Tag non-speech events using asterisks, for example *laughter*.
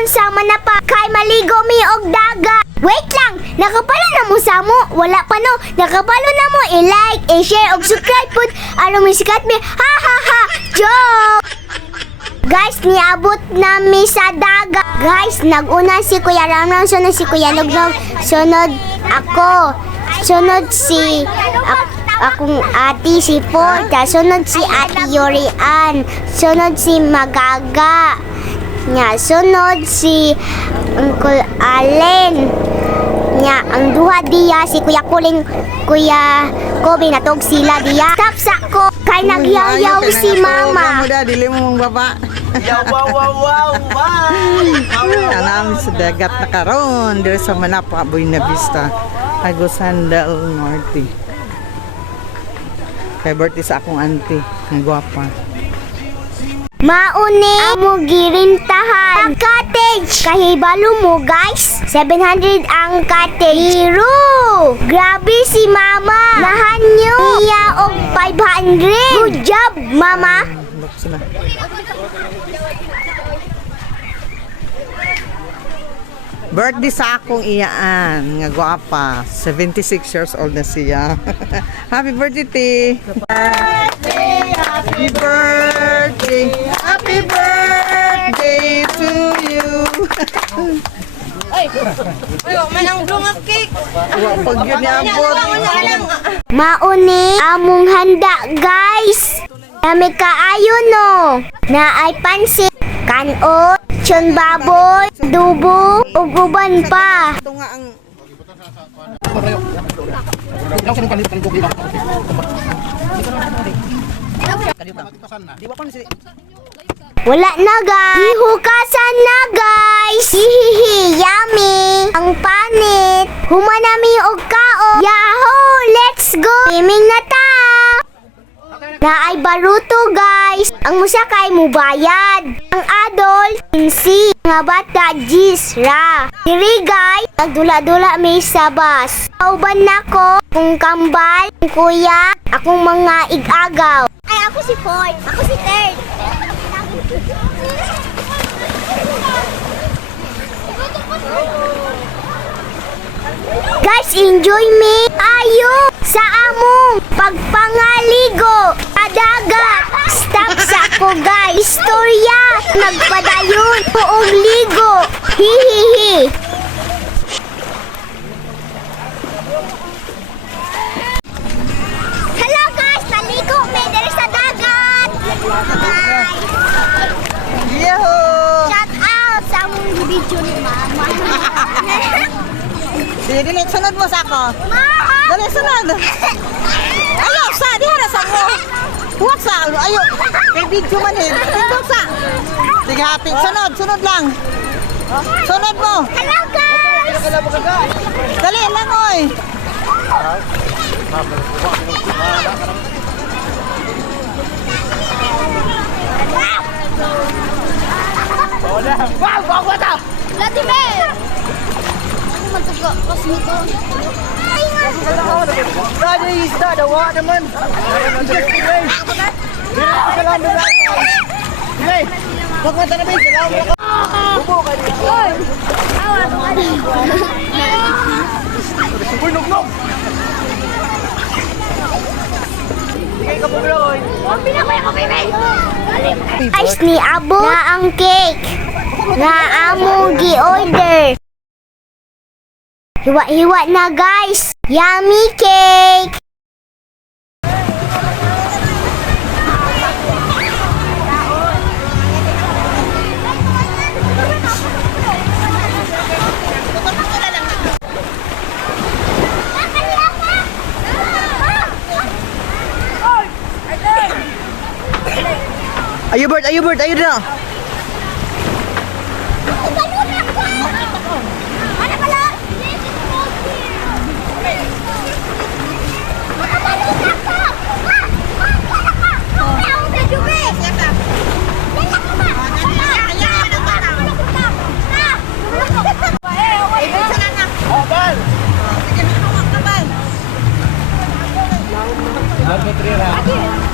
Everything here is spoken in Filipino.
ron sama na pa kay maligo mi og dagat. Wait lang, nakapalo na mo sa mo. Wala pa no. Nakapalo na mo i-like, i-share og subscribe pud aron mi sikat mi. Ha ha ha. Joke. Guys, niabot nami sa dagat. Guys, naguna si Kuya Ramram, sunod si Kuya Lugnog, sunod ako. Sunod si ak- akong ati si Porta, sunod si Ate Yorian, sunod si Magaga. Nya, sunod si Uncle Allen. Nya, ang duha diya si Kuya Kuling, Kuya Kobe natog sila diya. Tapos ako, kay nagyayaw si Mama. Mo da dili mo mong baba. Yaw, wow, wow, wow, wow. Anam sa dagat na karon diri sa Manapa Buena Vista. Ago Sandal Norte. Kay birthday sa akong auntie, ang gwapa. Mauni. Amo girintahan cottage. Kahibalo mo guys. 700 ang cottage. Hero. Grabe si mama. Nahan nyo. Iya og 500 good job mama. Birthday sa akong iyaan, nga gwapa. 76 years old na siya. *laughs* Happy birthday, Ti! Wa pag yun niabot. Mauni among handa guys Nami kaayo no na ay pansit kanot chon baboy dubo ug uban pa Ito nga ang Wala na guys! Hihukasan na guys! Hihihi! Yummy! Ang panit! Humanami og kao! Yahoo! Let's go! Swimming na ta! Na ay baruto guys! Ang musakay mo bayad! Ang adult, insi! Nga bata, jis ra! Diri guys! Nagdula-dula may sabas! Kauban na ko kung kambal, kuya, akong mga igagaw. Ay, ako si Ford! Ako si Third! Enjoy me! Ayo! Sa among pagpangaligo! Kadagat! Stop sa ko guys! Storya! Nagpadayon! Buong ligo! Hihihi! Dili, dili, sunod mo sa ako. Dali, sunod. *laughs* Ayaw, sa, di harap sa mo. Huwag sa, ayaw. Kay video man eh. Huwag sa. Sige, happy. Sunod, sunod lang. Sunod mo. Hello guys! Dali lang, oy. Wow, bago ta. Vladimir! Ano man ito ka? Kosmito? Ay nga! Ada isda, dawa naman. Just delay. Dili ko sa lang dala. Delay. Wag mo tanabi, salamat ka. Bubo ka dito. Uy, nugnog. Ka. Ice ni Abo na ang cake na among gi-order. Hiwa-hiwa na guys! Yummy cake! Ayo, Bert, ayo, Bert, ayo na. Vamos treinar.